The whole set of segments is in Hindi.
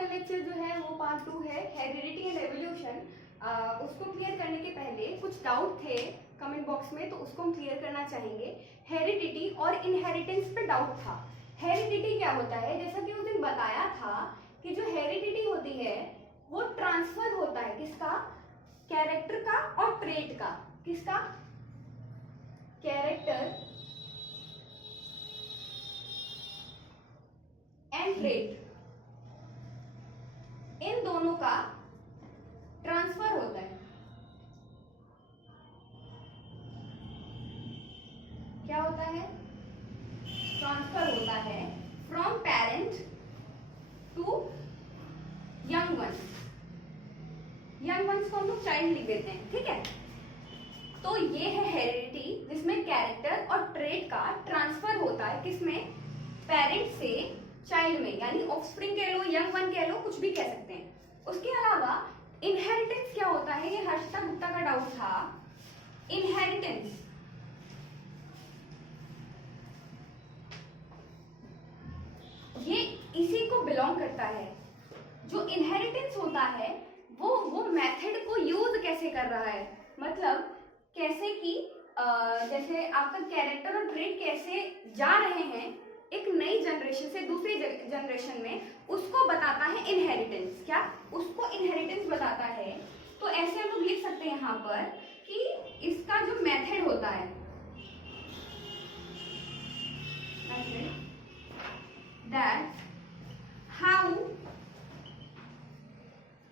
का लेक्चर जो है वो पार्ट 2 है, हेरिडिटी एंड एवोल्यूशन। उसको क्लियर करने के पहले कुछ डाउट थे कमेंट बॉक्स में, तो उसको हम क्लियर करना चाहेंगे। हेरिडिटी और इनहेरिटेंस पे डाउट था। हेरिडिटी क्या होता है, जैसा कि उस दिन बताया था कि जो हेरिडिटी होती है वो ट्रांसफर होता है किसका, कैरेक्टर का और ट्रेट का। किसका, कैरेक्टर एंड ट्रेट, इन दोनों का ट्रांसफर होता है। क्या होता है, ट्रांसफर होता है from parent to young ones. Young ones को हम लोग चाइल्ड लिख देते हैं, ठीक है। तो ये है हेरिडिटी, जिसमें कैरेक्टर और ट्रेट का ट्रांसफर होता है किसमें, पेरेंट से चाइल्ड में, यानी ऑफस्प्रिंग कह लो, यंग वन कह लो, कुछ भी कह सकते हैं। उसके अलावा इनहेरिटेंस क्या होता है, ये हर्षिता गुप्ता का डाउट था। इनहेरिटेंस ये इसी को बिलोंग करता है। जो इनहेरिटेंस होता है वो मेथड को यूज कैसे कर रहा है, मतलब कैसे कि जैसे आपका कैरेक्टर और ट्रेट कैसे जा रहे हैं एक नई जनरेशन से दूसरी जनरेशन में, उसको बताता है इनहेरिटेंस। क्या, उसको इनहेरिटेंस बताता है। तो ऐसे हम लोग लिख सकते हैं यहाँ पर कि इसका जो मेथड होता है, that how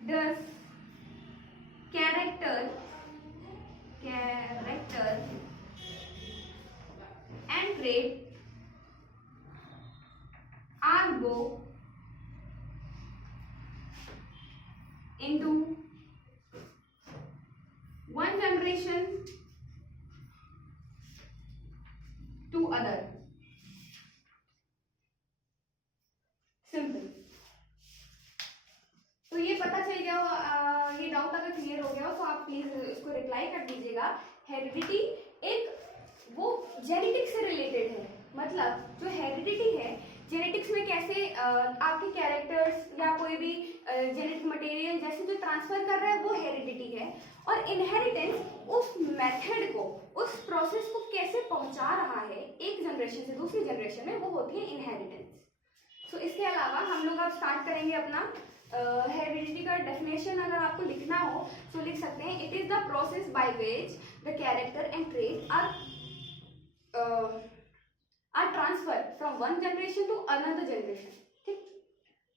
does character and trait are go into one generation to other। Simple. तो ये पता चल गया हो, ये डाउट अगर क्लियर हो गया हो तो आप प्लीज इसको रिप्लाई कर दीजिएगा। हेरिडिटी एक वो जेनेटिक्स से रिलेटेड है, मतलब जो हेरिडिटी है जेनेटिक्स में कैसे आपके कैरेक्टर्स या कोई भी जेनेटिक मटेरियल जैसे जो ट्रांसफर कर रहा है वो हेरिडिटी है। और इनहेरिटेंस उस मेथड को, उस प्रोसेस को कैसे पहुंचा रहा है एक जनरेशन से दूसरी जनरेशन में, वो होती है इनहेरिटेंस। सो इसके अलावा हम लोग अब स्टार्ट करेंगे अपना हेरिडिटी का डेफिनेशन। अगर आपको लिखना हो तो लिख सकते हैं, it is the process by which the character and trait are transfer from one generation to another generation. ठीक,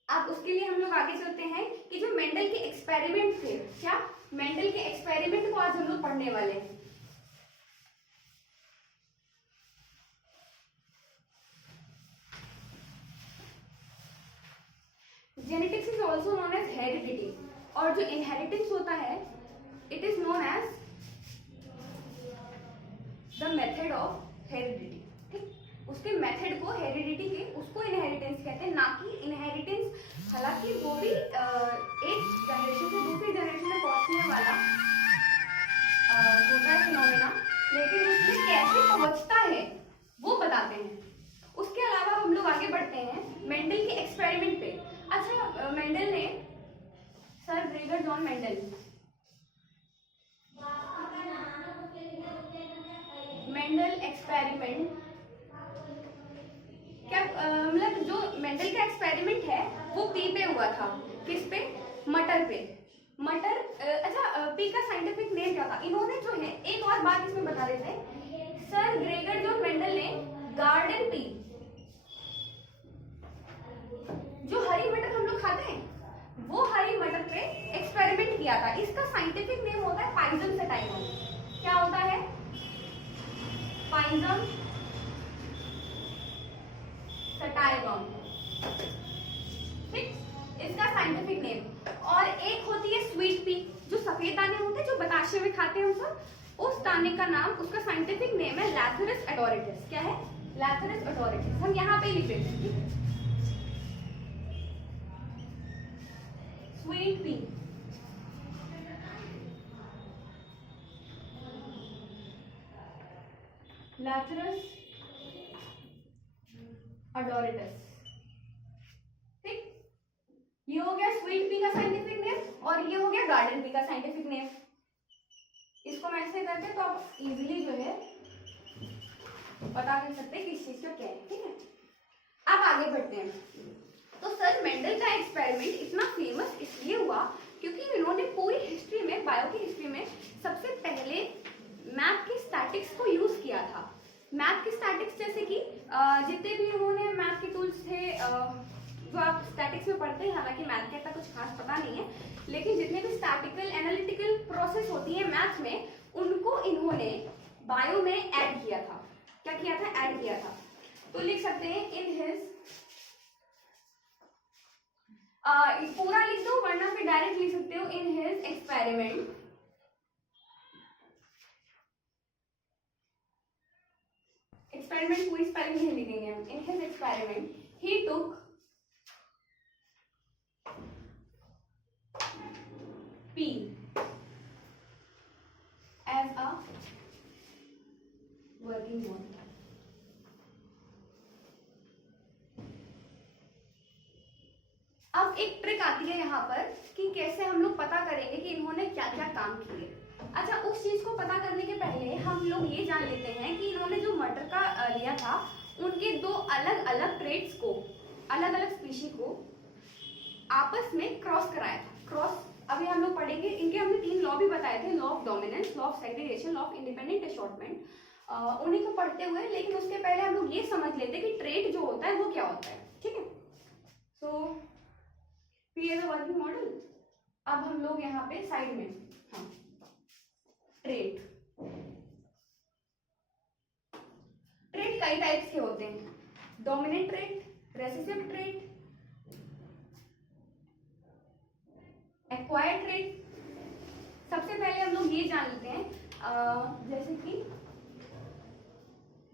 अब उसके लिए हम लोग आगे चलते हैं कि जो मेंडल के एक्सपेरिमेंट थे, क्या मेंडल के एक्सपेरिमेंट को आज हम लोग पढ़ने वाले हैं। Genetics is also known as heredity, और जो इनहेरिटेंस होता है it is known as the method of heredity. ठीक, उसके मेथड को हेरिडिटी के, उसको इनहेरिटेंस कहते हैं, ना कि इनहेरिटेंस। हालांकि वो भी एक जनरेशन से दूसरी जनरेशन में पहुंचने वाला होता है फिनोमेना, लेकिन उसमें कैसे पहुंचता है वो बताते हैं। उसके अलावा हम लोग आगे बढ़ते हैं मेंडल के एक्सपेरिमेंट पे। अच्छा, मेंडल ने, sir Gregor John Mendel, Mendel experiment क्या, मतलब जो मेंडल का एक्सपेरिमेंट है वो पी पे हुआ था। किस पे, मटर पे। मटर, अच्छा पी का साइंटिफिक नेम क्या था, इन्होंने जो है एक और बात इसमें बता देते हैं। सर ग्रेगर जॉन मेंडल ने गार्डन पी, जो हरी मटर हम लोग खाते हैं, वो हरी मटर पे एक्सपेरिमेंट किया था। इसका साइंटिफिक नेम होता है पाइजम सेटाइवम। क्या होता है, पाइजम सेटाइवम। ठीक, इसका साइंटिफिक नेम। और एक होती है स्वीट पी, जो सफेद दाने होते हैं जो बताशे में खाते हैं हम सब, उस दाने का नाम, उसका साइंटिफिक नेम है लैथेरस एडोरेटस। क्या है, लैथेरस एडोरेटस। हम यहाँ पे लिख देते हैं। ठीक, स्वीट पी, लैथेरस एडोरेटस। ठीक, ये हो गया फील्ड बी का साइंटिफिक नेम और ये हो गया गार्डन बी का साइंटिफिक नेम। इसको मैं ऐसे करके तो आप इजीली जो है पता कर सकते हैं किस चीज का क्या है, ठीक है। अब आगे बढ़ते हैं। तो सर मेंडल का एक्सपेरिमेंट इतना फेमस इसलिए हुआ क्योंकि इन्होंने पूरी हिस्ट्री में, बायो की हिस्ट्री में सबसे पहले मैथ के स्टैटिक्स को यूज किया था। मैथ के स्टैटिक्स जैसे कि जितने भी उन्होंने मैथ के टूल्स थे जो आप स्टैटिक्स में पढ़ते हैं, हालांकि मैथ के इतना कुछ खास पता नहीं है, लेकिन जितने भी स्टैटिकल एनालिटिकल प्रोसेस होती है मैथ में, उनको इन्होंने बायो में ऐड किया था। क्या किया था? ऐड किया था। तो लिख सकते हैं इन हिज, पूरा लिख दो वरना फिर डायरेक्ट लिख सकते हो इन हिज एक्सपेरिमेंट पूरी स्पेलिंग नहीं लिखेंगे हम। In his experiment he took P as a working model। अब एक ट्रिक आती है यहाँ पर कि कैसे हम लोग पता करेंगे कि इन्होंने क्या क्या काम किए। अच्छा, उस चीज को पता करने के पहले हम लोग ये जान लेते हैं कि इन्होंने जो मटर का लिया था, उनके दो अलग अलग ट्रेड्स को, अलग अलग स्पीशी को आपस में क्रॉस कराया था। क्रॉस अभी हम लोग पढ़ेंगे। इनके हमने 3 लॉ भी बताए थे, law of dominance, law of segregation, law of independent assortment, उन्हीं को पढ़ते हुए। लेकिन उसके पहले हम लोग ये समझ लेते हैं कि ट्रेड जो होता है वो क्या होता है, ठीक है। सो P is a working model। अब हम लोग यहाँ पे साइड में, हाँ, ट्रेड कई टाइप्स के होते हैं, dominant trade, recessive trade, acquired trade. सबसे पहले हम लोग ये जान लेते हैं जैसे कि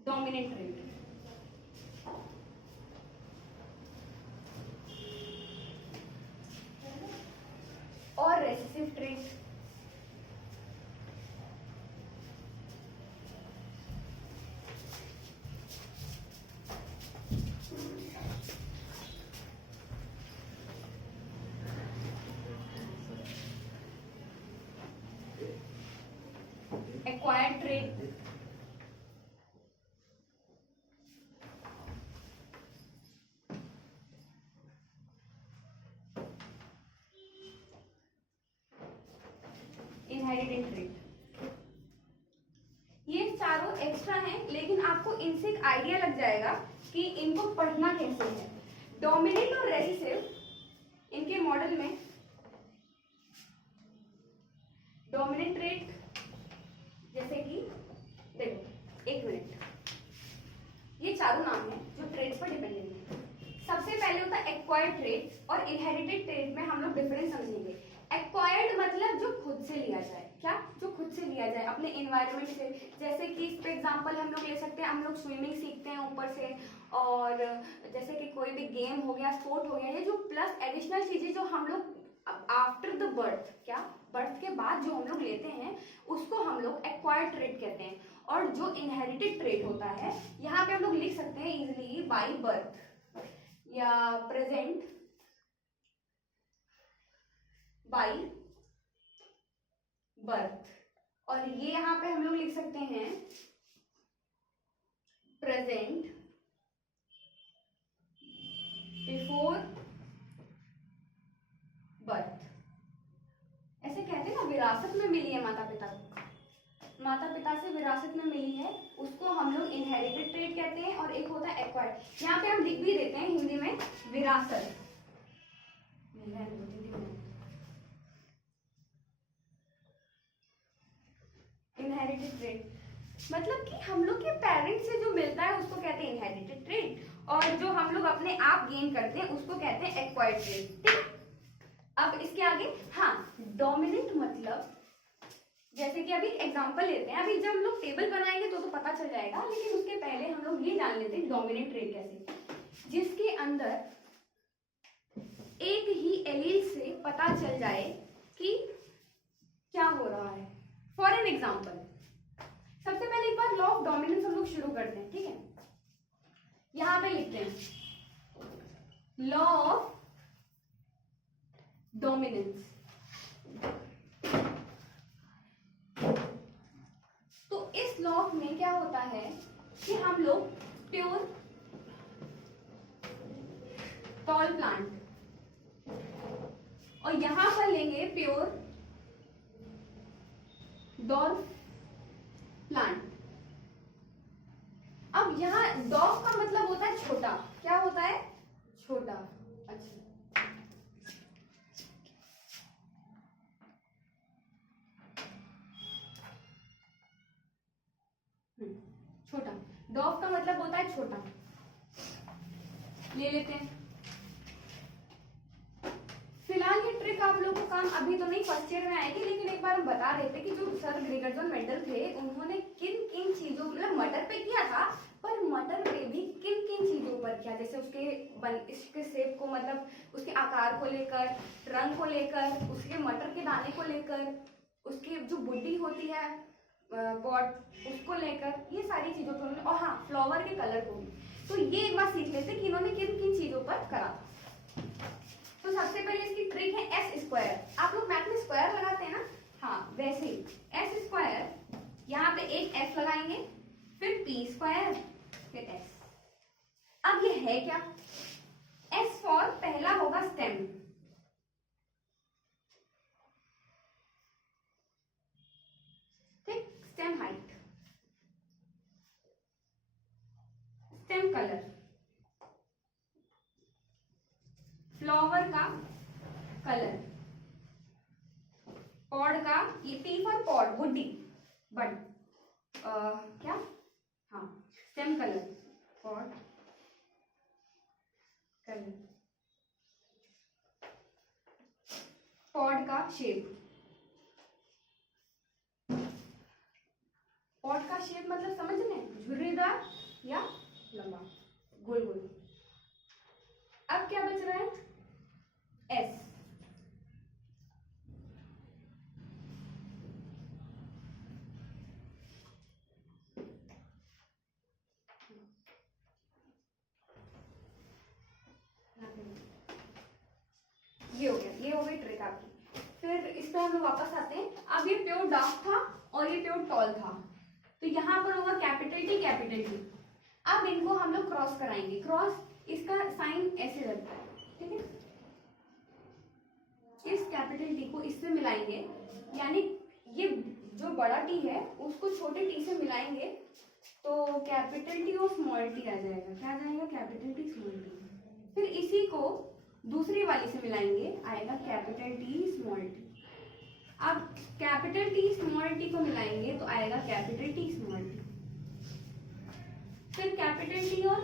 डोमिनेंट ट्रेड। और recessive trade. Acquired trade. Inherited trade. ये चारों एक्स्ट्रा हैं, लेकिन आपको इनसे एक आइडिया लग जाएगा कि इनको पढ़ना कैसे है। डोमिनेंट और रेसेसिव इनके मॉडल में, डोमिनेंट ट्रेड जैसे कि देखो, एक मिनट, ये चारों नाम हैं जो ट्रेड्स पर डिपेंडेंट है। सबसे पहले होता है एक्वायर्ड ट्रेड और इनहेरिटेड ट्रेड में हम लोग डिफरेंस समझेंगे। एक्वायर्ड मतलब जो खुद से लिया जाए, क्या? जो खुद से लिया जाए अपने एनवायरनमेंट से। जैसे कि इस पे एग्जांपल हम लोग ले सकते हैं, हम लोग स्विमिंग सीखते हैं ऊपर से, और जैसे कि कोई भी गेम हो गया, स्पोर्ट हो गया, ये जो प्लस एडिशनल चीजें जो हम लोग आफ्टर द बर्थ, क्या बर्थ के बाद जो हम लोग लेते हैं, उसको हम लोग एक्वायर्ड ट्रेड कहते हैं। और जो इनहेरिटेड ट्रेड होता है, यहाँ पे हम लोग लिख सकते हैं इजिली बाय बर्थ या प्रेजेंट बाय बर्थ, और ये यहाँ पे हम लोग लिख सकते हैं प्रेजेंट बिफोर बर्थ। ऐसे कहते हैं ना, विरासत में मिली है माता पिता को, माता पिता से विरासत में मिली है, उसको हम लोग इनहेरिटेड ट्रेड कहते हैं। और एक होता है एक्वायर्ड। यहाँ पे हम लिख भी देते हैं हिंदी में विरासत। इनहेरिटेड ट्रेड मतलब कि हम लोग के पेरेंट्स से जो मिलता है उसको कहते हैं इनहेरिटेड ट्रेड, और जो हम लोग अपने आप गेन करते हैं उसको कहते हैं एक्वायर्ड ट्रेड, ठीक है। अब इसके आगे, हाँ, डोमिनेंट मतलब जैसे कि अभी एग्जांपल लेते हैं, अभी जब हम लोग टेबल बनाएंगे तो पता चल जाएगा, लेकिन उसके पहले हम लोग ये जान लेते हैं डोमिनेंट ट्रेड कैसे, जिसके अंदर एक ही एलील से पता चल जाए कि क्या हो रहा है। फॉर एन एग्जाम्पल, सबसे पहले एक बार लॉ ऑफ डोमिनेंस हम लोग शुरू करते हैं, ठीक है। यहां पे लिखते हैं लॉ ऑफ डोमिनेंस। तो इस लॉ में क्या होता है कि हम लोग प्योर टॉल प्लांट और यहां पर लेंगे प्योर डॉर्फ प्लांट। अब यहां डॉर्फ का मतलब होता है छोटा, क्या होता है? छोटा। अच्छा, छोटा। डॉर्फ का मतलब होता है छोटा। ले लेते हैं। फिलहाल ये ट्रिक आप लोगों को काम अभी तो नहीं, फर्स्ट ईयर में आएगी, लेकिन एक बार हम बता रहे थे कि जो सर ग्रेगरसन मेंडल थे उन्होंने किन किन चीजों, मतलब मटर पे किया था, पर मटर पे भी किन किन चीजों पर किया, जैसे इसके शेप को, मतलब उसके आकार को लेकर, रंग को लेकर, उसके मटर के दाने को लेकर, उसकी जो बुड्डी होती है पॉट उसको लेकर, ये सारी चीजों को, और हाँ फ्लावर के कलर को भी। तो ये एक बार सीख लेते कि इन्होंने किन किन चीजों पर करा। तो सबसे पहले इसकी ट्रिक है एस स्क्वायर। आप लोग मैथ में स्क्वायर लगाते हैं ना, हाँ वैसे ही एस स्क्वायर, यहाँ पे एक एस लगाएंगे, फिर पी स्क्वायर, फिर एस। अब ये है क्या? एस फॉर पहला होगा स्टेम, ठीक, stem height, stem colour, flower का कलर, पॉड का, ये पी फॉर पॉड, बुड्डी, बड, क्या, हाँ stem colour, pod colour, pod का शेप, पॉड का शेप मतलब समझ रहे हैं, झुर्रीदार या लंबा, गोल गोल। अब क्या बच रहा है? एस। ये हो गया, ये हो गई ट्रिक आपकी। फिर इस पे हम लोग वापस आते हैं। अब ये प्योर डार्क था और ये प्योर टॉल था, तो यहाँ पर होगा कैपिटल टी, कैपिटल टी। अब इनको हम लोग क्रॉस कराएंगे, क्रॉस इसका साइन ऐसे लगता है, ठीक है, इस कैपिटल टी को इससे मिलाएंगे, यानी ये जो बड़ा टी है उसको छोटे टी से मिलाएंगे, तो कैपिटल टी और स्मॉल टी आ जाएगा। क्या आ जाएगा? Capital T, small T. फिर इसी को दूसरी वाली से मिलाएंगे, आएगा कैपिटल टी, स्मॉल टी। अब कैपिटल टी स्मॉल टी को मिलाएंगे तो आएगा कैपिटल टी, स्मॉल टी। फिर कैपिटल टी और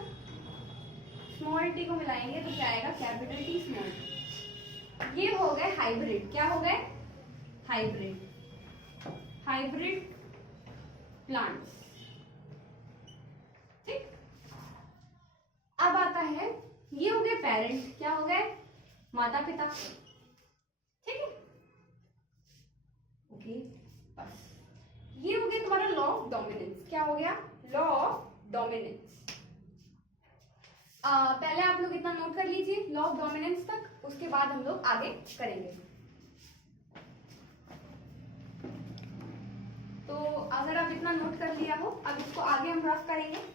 स्मॉल टी को मिलाएंगे तो क्या आएगा? Capital T, small T. ये हो गए हाइब्रिड। क्या हो गए? हाइब्रिड, हाइब्रिड प्लांट्स, ठीक। अब आता है, ये हो गए पेरेंट, क्या हो गए? माता पिता, ठीक है, ओके। बस ये हो गया तुम्हारा लॉ ऑफ डोमिनेंस। क्या हो गया? Law of dominance. पहले आप लोग इतना नोट कर लीजिए लॉ ऑफ डोमिनेंस तक, उसके बाद हम लोग आगे करेंगे। तो अगर आप इतना नोट कर लिया हो, अब इसको आगे हम रफ करेंगे।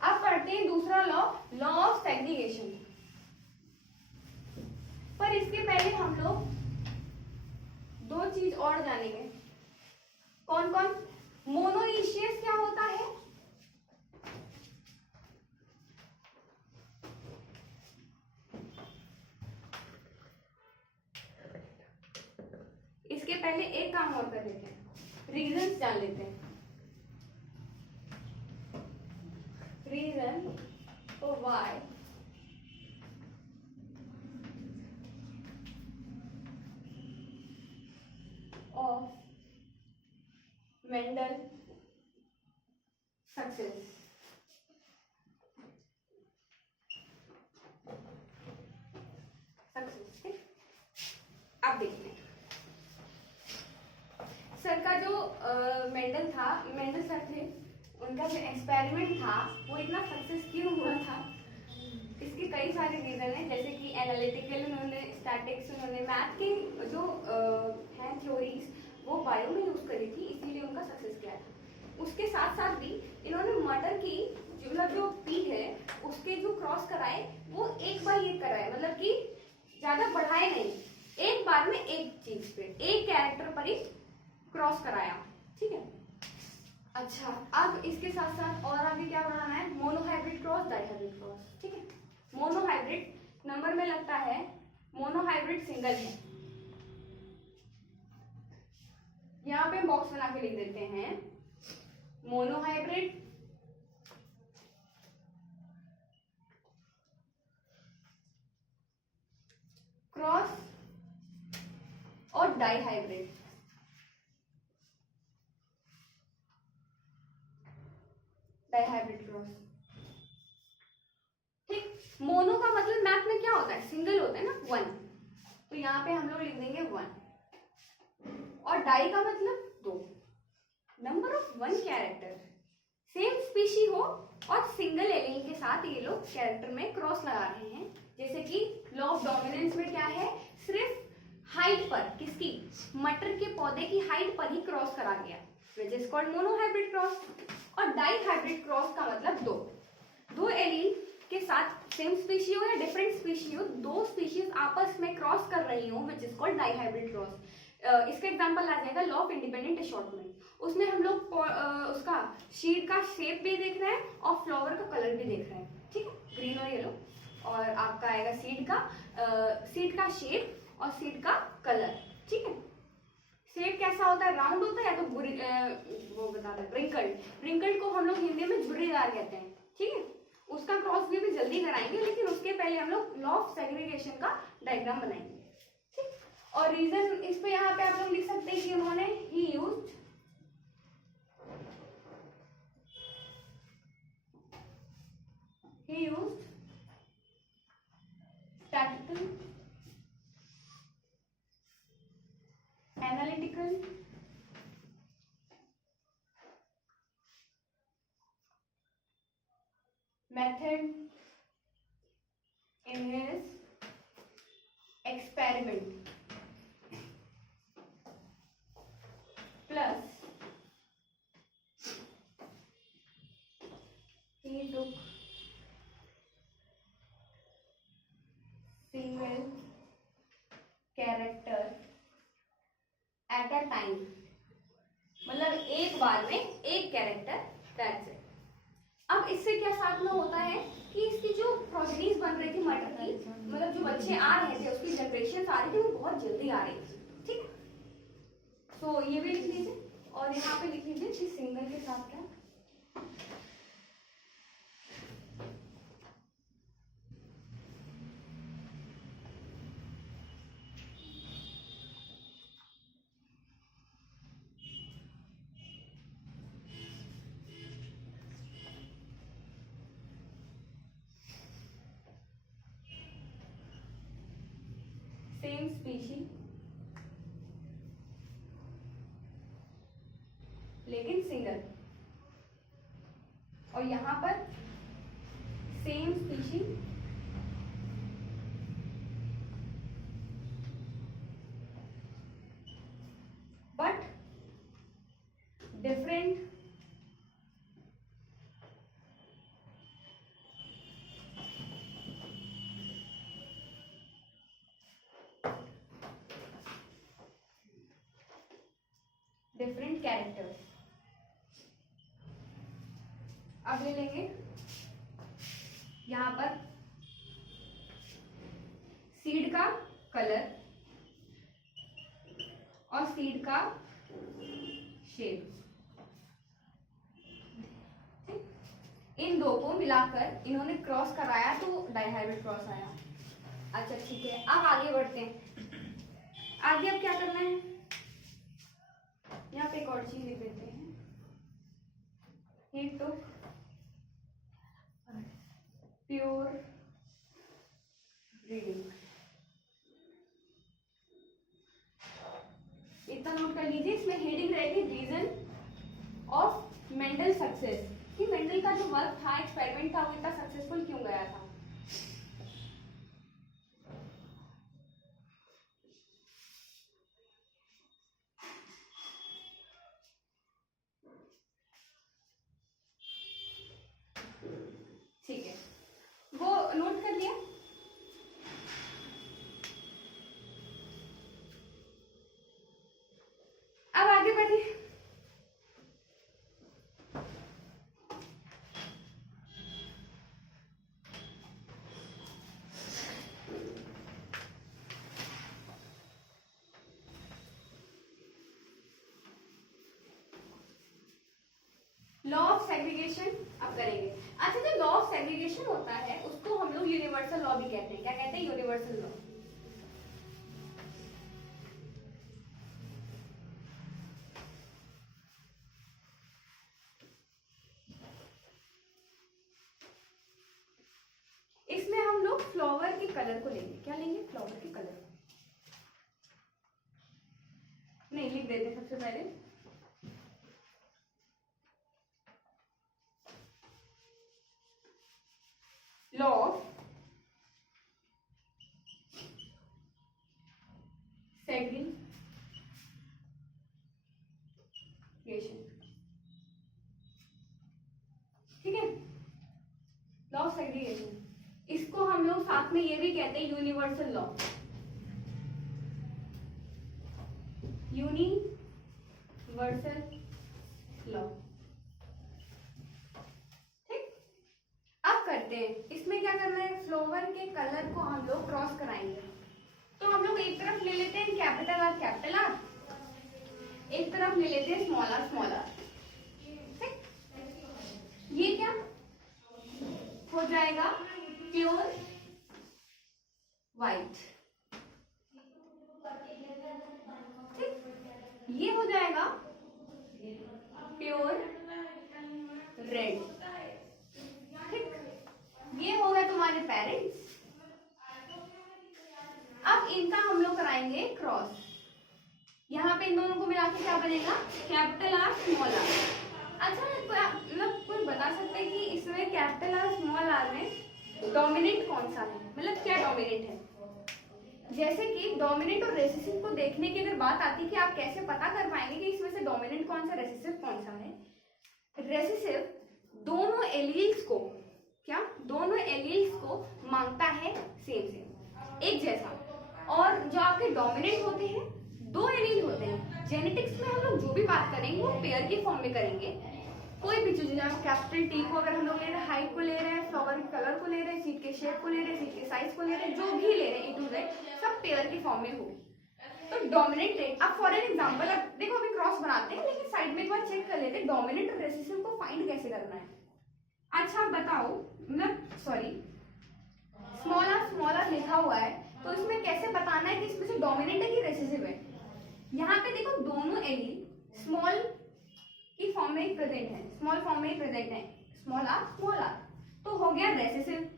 अब पढ़ते हैं दूसरा लॉ, लॉ ऑफ सेग्रीगेशन। पर इसके पहले हम लोग दो चीज और जानेंगे। कौन कौन? मोनोइशियस क्या होता है, इसके पहले एक काम और कर लेते हैं, रीजंस जान लेते हैं। Reason for why of Mendel success. Mendel sir थे, उनका जो एक्सपेरिमेंट था वो इतना सक्सेस क्यों हुआ था, इसके कई सारे रीजन हैं, जैसे कि एनालिटिकल उन्होंने, स्टैटिक्स उन्होंने, मैथ की जो हैं थ्योरीज वो बायो में यूज करी थी, इसीलिए उनका सक्सेस किया था। उसके साथ साथ भी इन्होंने मर्डर की मतलब जो पी है उसके जो क्रॉस कराए वो एक बार ये कराए, मतलब कि ज्यादा बढ़ाए नहीं, एक बार में एक चीज पे एक कैरेक्टर पर ही क्रॉस कराया, ठीक है। अच्छा, अब इसके साथ साथ और आगे क्या बढ़ाना है, मोनोहाइब्रिड क्रॉस, डाइहाइब्रिड क्रॉस, ठीक है। मोनोहाइब्रिड नंबर में लगता है, मोनोहाइब्रिड सिंगल है, यहां पे बॉक्स बना के लिख देते हैं, मोनोहाइब्रिड क्रॉस और डाइहाइब्रिड। डाइहाइब्रिड क्रॉस, ठीक। मोनो का मतलब मैथ में क्या होता है, सिंगल होता है ना, वन, तो यहाँ पे हम लोग लिख देंगे वन, और डाई का मतलब दो, number of one character, same species हो और सिंगल एलील के साथ ये लोग कैरेक्टर में क्रॉस लगा रहे हैं, जैसे कि लॉ ऑफ डोमिनेंस में क्या है, सिर्फ हाइट पर, किसकी, मटर के पौधे की हाइट पर ही क्रॉस करा गया, which is called monohybrid cross. और डाइहाइब्रिड क्रॉस का मतलब दो, दो एलील के साथ सेम स्पीशी हो या डिफरेंट स्पीशी हो, दो स्पीशीज आपस में क्रॉस कर रही हो, which is called dihybrid cross. इसका एग्जांपल आ जाएगा लॉ ऑफ इंडिपेंडेंट अशॉर्टमेंट, उसमें हम लोग उसका शीट का शेप भी देख रहे हैं और फ्लावर का कलर भी देख रहे हैं, ठीक है, ग्रीन और येलो, और आपका आएगा सीड का शेप और सीड का कलर, ठीक है। शेप कैसा होता है, राउंड होता है या तो वो बताता है रिंकल्ड, रिंकल्ड को हम लोग हिंदी में झुर्रीदार कहते हैं, ठीक है। उसका क्रॉस व्यू भी जल्दी कराएंगे, लेकिन उसके पहले हम लोग लॉ ऑफ सेग्रीगेशन का डायग्राम बनाएंगे, ठीक। और रीजन इस पे यहाँ पे आप लोग लिख सकते हैं कि उन्होंने ही used statistical, analytical, method in his experiment, plus he took single character at a time, मतलब एक बार में एक कैरेक्टर, दैट्स इट। अब इससे क्या साथ में होता है कि इसकी जो प्रोजेनीज बन रही थी मटर की, मतलब जो बच्चे आ रहे थे, उसकी जनरेशन आ रही थी, वो बहुत जल्दी आ रही थी, ठीक है। तो ये भी लिख लीजिए, और यहाँ पे लिख लीजिए कि सिंगल के साथ क्या, सेम स्पीशी लेकिन सिंगल, और यहाँ पर same species but different characters. अब ले लेंगे यहाँ पर सीड का कलर और सीड का शेप, इन दो को मिलाकर इन्होंने क्रॉस कराया तो डाइहाइब्रिड क्रॉस आया। अच्छा ठीक है, अब आगे बढ़ते हैं। आगे अब क्या करना है, यहाँ पे एक और चीज लिख देते हैं, he took प्योर ब्रीडिंग। इतना नोट कर लीजिए, इसमें हेडिंग रहेगी रीजन ऑफ मेंडल सक्सेस, कि मेंडल का जो वर्क था, एक्सपेरिमेंट था, वो इतना सक्सेसफुल क्यों गया था। ठीक है, वो नोट कर लिया। अब आगे बढ़े। लॉ ऑफ सेग्रीगेशन अब करेंगे। अच्छा, जो लॉ ऑफ सेग्रीगेशन होता है उसको हम लोग यूनिवर्सल लॉ भी कहते हैं। क्या कहते हैं? Universal law. इसमें हम लोग फ्लावर के कलर को लेंगे। क्या लेंगे? फ्लावर के कलर। नहीं, लिख देते हैं सबसे पहले। लॉ ऑफ सेग्रीगेशन, ठीक है। लॉ ऑफ सेग्रीगेशन, इसको हम लोग साथ में ये भी कहते हैं यूनिवर्सल लॉ। यूनिवर्सल लॉ, ठीक। अब करते हैं, इसमें क्या करना है, फ्लावर के कलर को हम लोग क्रॉस कराएंगे। तो हम लोग एक तरफ ले लेते हैं कैपिटल आर, एक तरफ ले लेते हैं स्मॉल आर, ठीक। ये क्या हो जाएगा? प्योर व्हाइट, ठीक। ये हो जाएगा प्योर रेड, ठीक। ये हो गए तुम्हारे पेरेंट्स। अब इनका हम लोग कराएंगे क्रॉस। यहाँ पे इन दोनों को मिला के क्या बनेगा? Capital R small R. अच्छा, मतलब कोई बता सकता है कि इसमें कैपिटल आर स्मॉल आर में डोमिनेंट कौन सा है? मतलब क्या डोमिनेंट है? जैसे कि डोमिनेंट और रेसेसिव को देखने की अगर बात आती है कि आप कैसे पता कर पाएंगे कि इसमें से डोमिनेंट कौन सा, रेसेसिव कौन सा है। रेसेसिव दोनों एलील्स को, क्या दोनों एलील्स को मांगता है सेम सेम, एक जैसा। और जो आपके डोमिनेंट होते हैं, दो एलील होते हैं। जेनेटिक्स में हम लोग जो भी बात करेंगे वो पेयर के फॉर्म में करेंगे। कोई भी चीज, कैपिटल टी को अगर हम लोग ले रहे हैं, हाइट को ले रहे हैं, फ्लावर के कलर को ले रहे हैं, सीड के शेप को ले रहे हैं, सीड के साइज को ले रहे हैं, जो भी ले रहे हैं ए टू जेड, सब पेयर के फॉर्म में होगी। तो डोमिनेंट ट्रेट, अब फॉर एन एग्जांपल, अब देखो अभी क्रॉस बनाते हैं, लेकिन साइड में एक बार चेक कर लेते हैं डोमिनेंट और रेसेसिव को फाइंड कैसे करना है। अच्छा बताओ, मतलब सॉरी, स्मॉल आर लिखा हुआ है, तो इसमें कैसे बताना है कि इसमें से डोमिनेंट है कि रेसेसिव है। यहाँ पे देखो दोनों एलील स्मॉल की फॉर्म में ही प्रेजेंट है, स्मॉल फॉर्म में ही प्रेजेंट है, स्मॉल आर, तो हो गया रेसेसिव।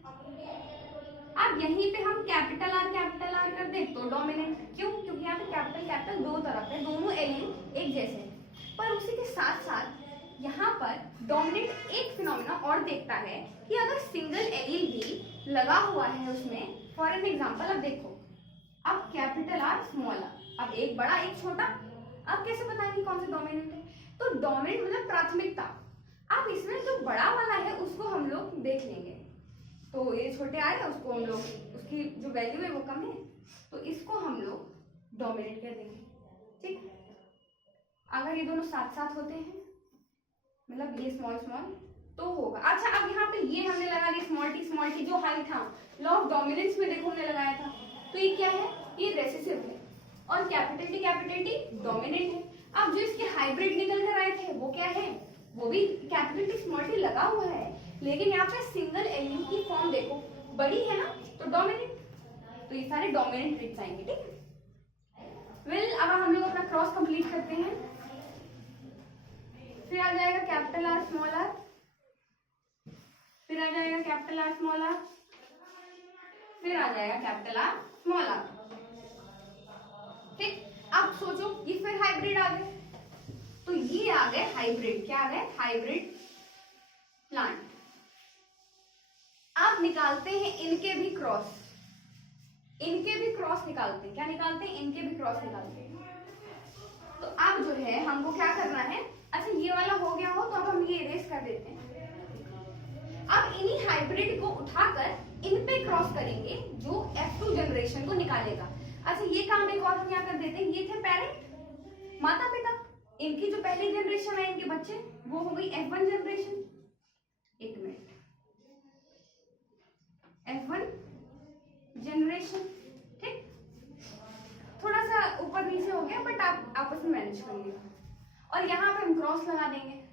अब यहीं पे हम कैपिटल आर कर दे तो डोमिनेंट। क्यों? क्योंकि यहाँ पे कैपिटल दो तरफ है, दोनों एलील एक जैसे हैं। पर उसी के साथ साथ यहाँ पर डोमिनेंट एक फिनोमेना और देखता है कि अगर सिंगल एलील भी लगा हुआ है उसमें, फॉर एन एग्जांपल, अब देखो, अब कैपिटल आर स्मॉल आर, अब एक बड़ा एक छोटा, अब कैसे बताएंगे कौन सा डोमिनेंट है? तो डोमिनेंट मतलब प्राथमिकता। अब इसमें जो बड़ा वाला है उसको हम लोग देख लेंगे, तो ये छोटे आ रहे हैं, उसको हम लोग, उसकी जो वैल्यू है वो कम है, तो इसको हम लोग डोमिनेंट कर देंगे, ठीक। अगर ये दोनों साथ साथ होते हैं, मतलब ये स्मॉल तो होगा। अच्छा, अब यहाँ पे ये हमने लगा दिया स्मॉल टी जो हाइट था, लॉ ऑफ डोमिनेंस में देखो हमने लगाया था, तो ये क्या है? ये रेसेसिव है, और कैपिटल टी डोमिनेंट है। अब जो इसके हाइब्रिड निकल कर आए थे वो क्या है? वो भी कैपिटल टी स्मॉल टी लगा हुआ है, लेकिन यहाँ पे सिंगल एलिमेंट की फॉर्म देखो बड़ी है ना, तो डोमिनेंट, तो ये सारे डोमिनेंट ट्रेट्स आएंगे, ठीक है। वेल, अब हम लोग अपना क्रॉस कंप्लीट करते हैं। फिर आ जाएगा कैपिटल आर स्मॉल आर, फिर आ जाएगा कैपिटल आर स्मॉल आर, फिर आ जाएगा कैपिटल आर स्मॉल आर, ठीक। अब सोचो, ये फिर हाइब्रिड आ गए, तो ये आ गए हाइब्रिड, क्या आ गए, हाइब्रिड प्लांट। आप निकालते हैं इनके भी क्रॉस, इनके भी क्रॉस निकालते हैं, क्या निकालते हैं, इनके भी क्रॉस निकालते हैं। तो अब जो है हमको क्या करना है, अच्छा ये वाला हो गया हो तो अब हम ये इरेज कर देते हैं। अब इन्हीं हाइब्रिड को उठाकर इन पे क्रॉस करेंगे जो F2 जनरेशन को निकालेगा। अच्छा ये काम एक और हम क्या कर देते हैं, ये थे पेरेंट, माता पिता, इनकी जो पहली जनरेशन है इनके बच्चे, वो हो गई F1 जनरेशन। एक मिनट, F1 जनरेशन, ठीक, थोड़ा सा ऊपर नीचे हो गया बट आप आपस में मैनेज करिएगा। और यहाँ पे हम क्रॉस लगा देंगे,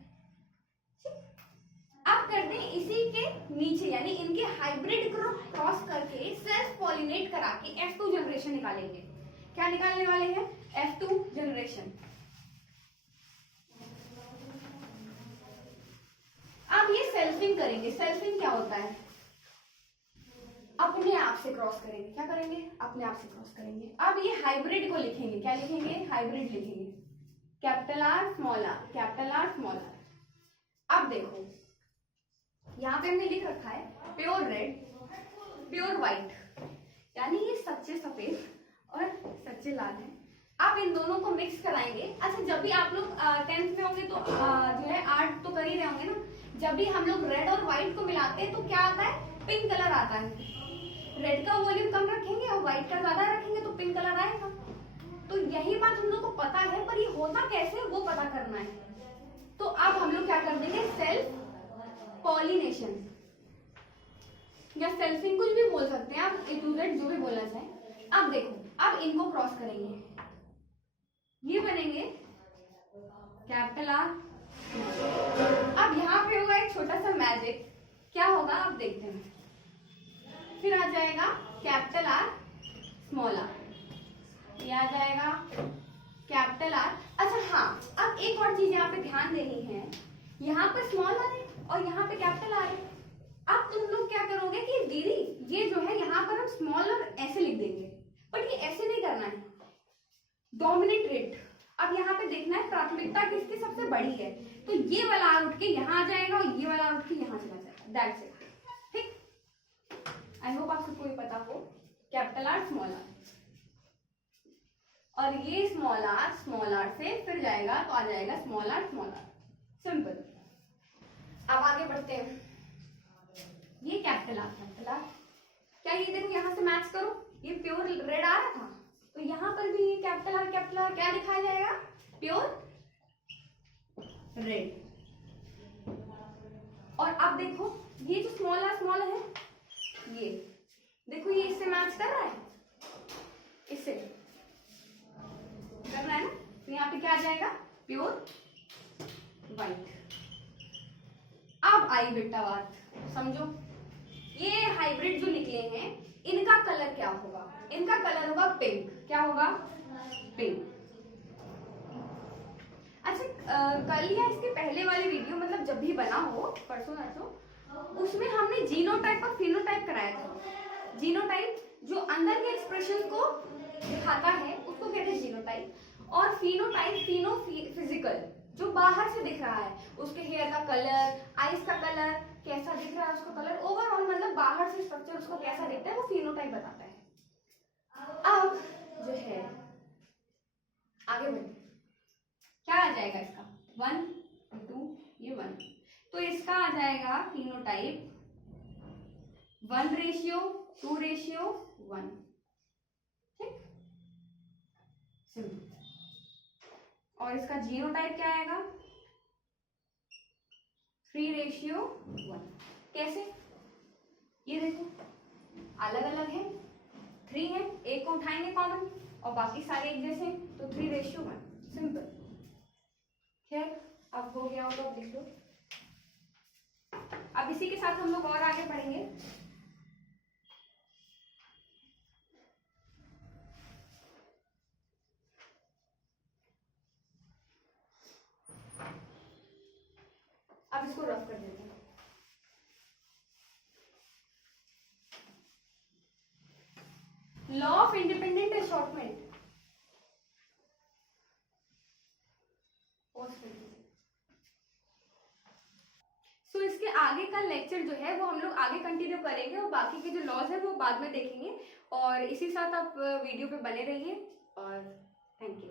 अब करते हैं इसी के नीचे यानी इनके हाइब्रिड को क्रॉस करके सेल्फ पॉलिनेट करा के F2 जनरेशन निकालेंगे। क्या निकालने वाले हैं, F2 जनरेशन। अब ये सेल्फिंग करेंगे, सेल्फिंग क्या होता है, अपने आप से क्रॉस करेंगे, क्या करेंगे, अपने आप से क्रॉस करेंगे। अब ये हाइब्रिड को लिखेंगे, क्या लिखेंगे, हाइब्रिड लिखेंगे, capital R small R, capital R small R. अब देखो यहाँ पे हमने लिख रखा है प्योर रेड, प्योर व्हाइट, यानी ये सच्चे सफेद और सच्चे लाल है। आप इन दोनों को मिक्स कराएंगे। अच्छा जब भी आप लोग 10th में होंगे तो जो है आर्ट तो कर ही रहे होंगे ना, जब भी हम लोग रेड और व्हाइट को मिलाते हैं तो क्या आता है, पिंक कलर आता है। रेड का वॉल्यूम कम रखेंगे और व्हाइट का ज्यादा रखेंगे तो पिंक कलर आएगा। तो यही बात हम लोग को पता है, पर ये होता कैसे वो पता करना है। तो अब हम लोग क्या कर देंगे, सेल्फ पॉलिनेशन या सेल्फिंग कुछ भी बोल सकते हैं आप, A to Z जो भी बोलना चाहे। अब देखो, अब इनको क्रॉस करेंगे, ये बनेंगे कैपिटल आर। अब यहाँ पे होगा एक छोटा सा मैजिक, क्या होगा आप देखते हैं, फिर आ जाएगा कैपिटल आर स्मॉल आर, ये आ जाएगा कैपिटल आर। अच्छा हाँ, अब एक और चीज यहाँ पे ध्यान देनी है, यहाँ पे स्मॉल आर है और यहाँ पे कैपिटल आर है। अब तुम लोग क्या करोगे कि दीदी ये जो है यहाँ पर हम स्मॉल और ऐसे लिख देंगे, बट ये ऐसे नहीं करना है, डोमिनेट रेट। अब यहाँ पे देखना है प्राथमिकता किसकी सबसे बड़ी है, तो ये वाला आर उठ के यहाँ आ जाएगा और ये वाला आर उठ के यहाँ चला जाएगा, दैट्स इट, ठीक। आई होप आप सबको ये पता हो, कैपिटल आर स्मॉल आर, और ये स्मॉल आर से फिर जाएगा तो आ जाएगा स्मॉल आर, सिंपल। अब आगे बढ़ते हैं, ये कैपिटल आर, क्या ये देखो यहाँ से मैच करो, ये प्योर रेड आ रहा था तो यहाँ पर भी ये कैपिटल आर क्या दिखाया जाएगा, प्योर रेड। और अब देखो ये जो स्मॉल आर है, ये देखो ये इससे मैच कर रहा है, इससे कर रहा है ना, तो यहाँ पे क्या आ जाएगा, प्योर व्हाइट। अब आई बेटा बात समझो, ये हाइब्रिड जो निकले हैं इनका कलर क्या होगा, इनका कलर होगा पिंक, क्या होगा, पिंक। अच्छा कल या इसके पहले वाले वीडियो मतलब जब भी बना हो, परसों नरसों, उसमें हमने जीनोटाइप और फिनोटाइप कराया था। जीनोटाइप जो अंदर के एक्सप्रेशन को दिखाता है उसको कहते हैं जीनोटाइप, और फिनोटाइप फिजिकल जो बाहर से दिख रहा है, उसके हेयर का कलर, आईज का कलर कैसा दिख रहा है, उसका कलर ओवरऑल मतलब बाहर से स्ट्रक्चर उसको कैसा दिखता है वो फिनोटाइप बताता है। अब जो है आगे बढ़े, क्या आ जाएगा इसका, 1 2 ये 1, तो इसका आ जाएगा फिनोटाइप 1:2:1, ठीक, सिंपल। और इसका जीनोटाइप क्या आएगा, 3:1। कैसे, ये देखो अलग अलग है, 3 है, एक को उठाएंगे कॉमन और बाकी सारे एक जैसे, तो 3:1, सिंपल। खैर अब हो गया हो तो अब लिख लो। अब इसी के साथ हम लोग और आगे बढ़ेंगे। अब इसको रफ कर देते हैं। लॉ ऑफ इंडिपेंडेंट अशॉर्टमेंट, इसके आगे का लेक्चर जो है वो हम लोग आगे कंटिन्यू करेंगे और बाकी के जो लॉज है वो बाद में देखेंगे। और इसी साथ आप वीडियो पे बने रहिए और थैंक यू।